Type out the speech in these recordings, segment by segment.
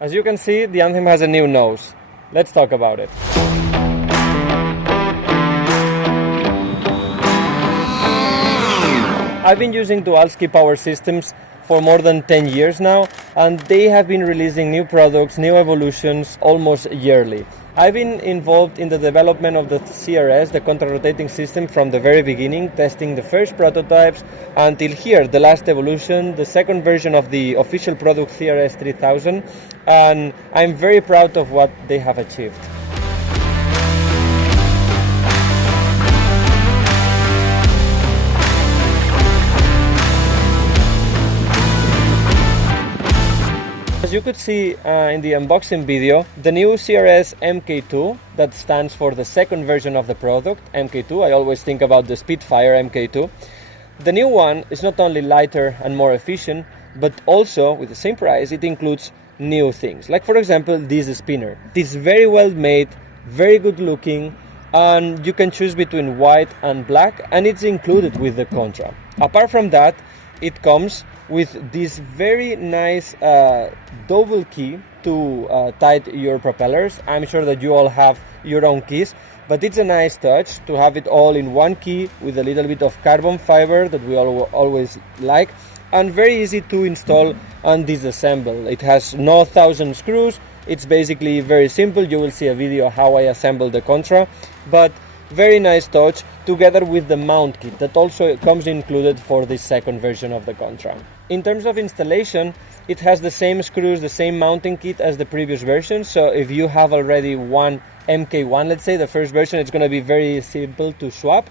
As you can see, the Anthem has a new nose. Let's talk about it. I've been using Dualsky power systems for more than 10 years now, and they have been releasing new products, new evolutions almost yearly. I've been involved in the development of the CRS, the contra-rotating system, from the very beginning, testing the first prototypes until here, the last evolution, the second version of the official product CRS3000, and I'm very proud of what they have achieved. As you could see in the unboxing video, the new CRS MKII, that stands for the second version of the product, MKII, I always think about the Spitfire MKII. The new one is not only lighter and more efficient, but also, with the same price, it includes new things. Like, for example, this spinner. It's very well made, very good looking, and you can choose between white and black, and it's included with the Contra. Apart from that, it comes with this very nice double key to tight your propellers. I'm sure that you all have your own keys, but it's a nice touch to have it all in one key with a little bit of carbon fiber that we always like, and very easy to install and disassemble. It has no 1,000 screws. It's basically very simple. You will see a video how I assemble the Contra, but very nice touch together with the mount kit that also comes included for the second version of the Contra. In terms of installation, it has the same screws, the same mounting kit as the previous version. So if you have already one MK1, let's say the first version, it's going to be very simple to swap.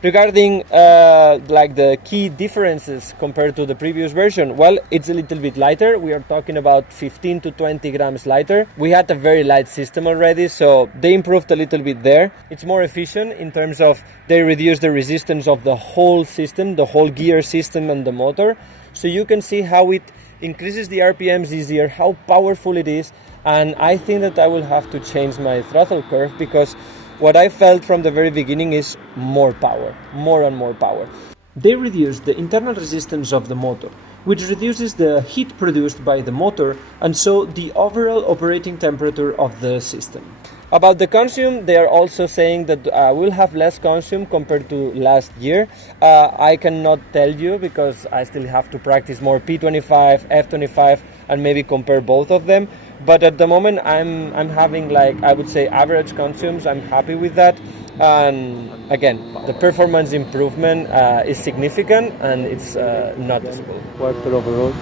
Regarding like the key differences compared to the previous version, well, it's a little bit lighter. We are talking about 15 to 20 grams lighter. We had a very light system already, so they improved a little bit there. It's more efficient in terms of they reduce the resistance of the whole system, the whole gear system and the motor. So you can see how it increases the RPMs easier, how powerful it is. And I think that I will have to change my throttle curve, because what I felt from the very beginning is more power, more and more power. They reduce the internal resistance of the motor, which reduces the heat produced by the motor and so the overall operating temperature of the system. About the consume, they are also saying that we'll have less consume compared to last year. I cannot tell you because I still have to practice more P25, F25 and maybe compare both of them. But at the moment I'm having, like, I would say, average consumes. I'm happy with that. And again, the performance improvement is significant and it's noticeable. Quarter overall.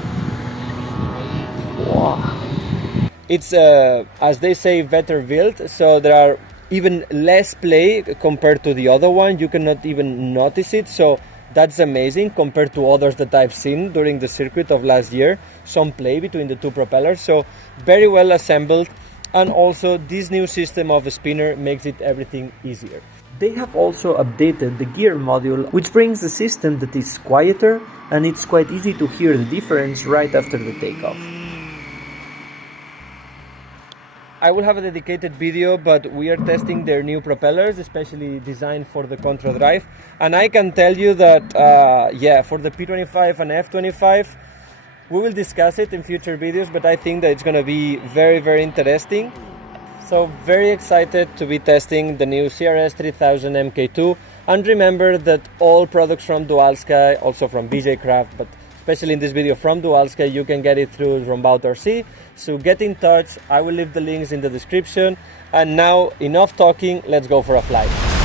Wow. It's, as they say, better built, so there are even less play compared to the other one. You cannot even notice it, so that's amazing compared to others that I've seen during the circuit of last year. Some play between the two propellers, so very well assembled. And also this new system of a spinner makes it everything easier. They have also updated the gear module, which brings a system that is quieter, and it's quite easy to hear the difference right after the takeoff. I will have a dedicated video, but we are testing their new propellers, especially designed for the Contra drive. And I can tell you that, yeah, for the P25 and F25, we will discuss it in future videos, but I think that it's going to be very, very interesting. So very excited to be testing the new CRS3000 MKII. And remember that all products from Dualsky, also from BJ Craft, but especially in this video from Dualsky, you can get it through Rombaut RC. So get in touch. I will leave the links in the description. And now, enough talking, let's go for a flight.